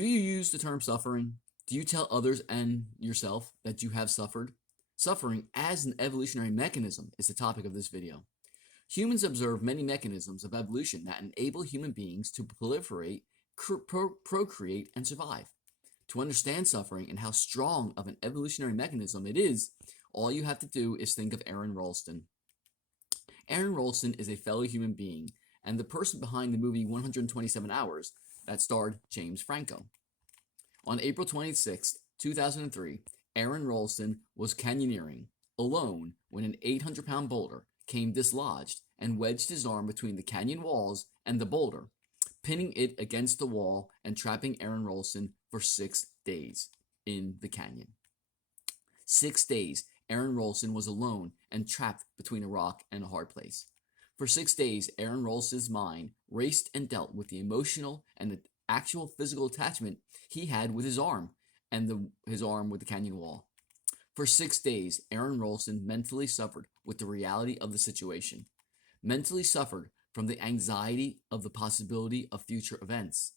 Do you use the term suffering? Do you tell others and yourself that you have suffered? Suffering as an evolutionary mechanism is the topic of this video. Humans observe many mechanisms of evolution that enable human beings to proliferate, procreate, and survive. To understand suffering and how strong of an evolutionary mechanism it is, all you have to do is think of Aron Ralston. Aron Ralston is a fellow human being and the person behind the movie 127 Hours that starred James Franco. On April 26, 2003, Aron Ralston was canyoneering alone when an 800-pound boulder came dislodged and wedged his arm between the canyon walls and the boulder, pinning it against the wall and trapping Aron Ralston for 6 days in the canyon. 6 days, Aron Ralston was alone and trapped between a rock and a hard place. For 6 days, Aron Ralston's mind raced and dealt with the emotional and the actual physical attachment he had with his arm and his arm with the canyon wall. For 6 days, Aron Ralston mentally suffered with the reality of the situation, mentally suffered from the anxiety of the possibility of future events,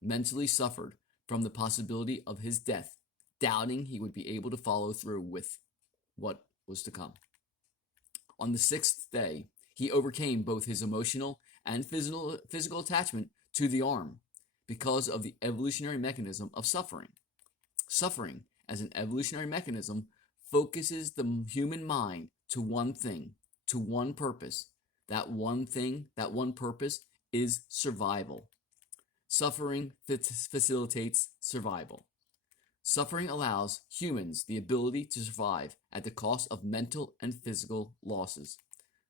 mentally suffered from the possibility of his death, doubting he would be able to follow through with what was to come. On the 6th day, he overcame both his emotional and physical attachment to the arm because of the evolutionary mechanism of suffering. Suffering, as an evolutionary mechanism, focuses the human mind to one thing, to one purpose. That one thing, that one purpose is survival. Suffering facilitates survival. Suffering allows humans the ability to survive at the cost of mental and physical losses.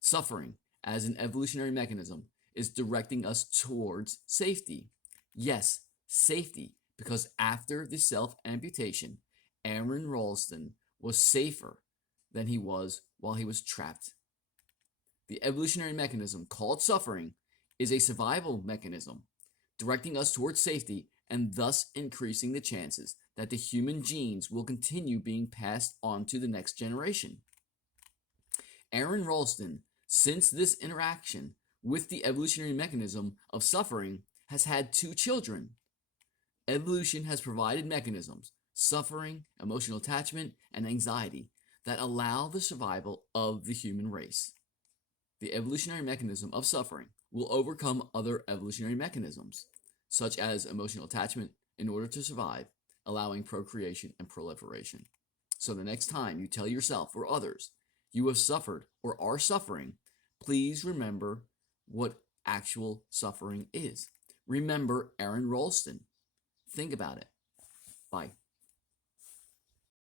Suffering, as an evolutionary mechanism, is directing us towards safety. Yes, safety, because after the self-amputation, Aron Ralston was safer than he was while he was trapped. The evolutionary mechanism called suffering is a survival mechanism, directing us towards safety and thus increasing the chances that the human genes will continue being passed on to the next generation. Aron Ralston, since this interaction with the evolutionary mechanism of suffering, has had 2 children. Evolution has provided mechanisms, suffering, emotional attachment, and anxiety, that allow the survival of the human race. The evolutionary mechanism of suffering will overcome other evolutionary mechanisms, such as emotional attachment, in order to survive, allowing procreation and proliferation. So the next time you tell yourself or others you have suffered or are suffering, please remember what actual suffering is. Remember Aron Ralston. Think about it. Bye.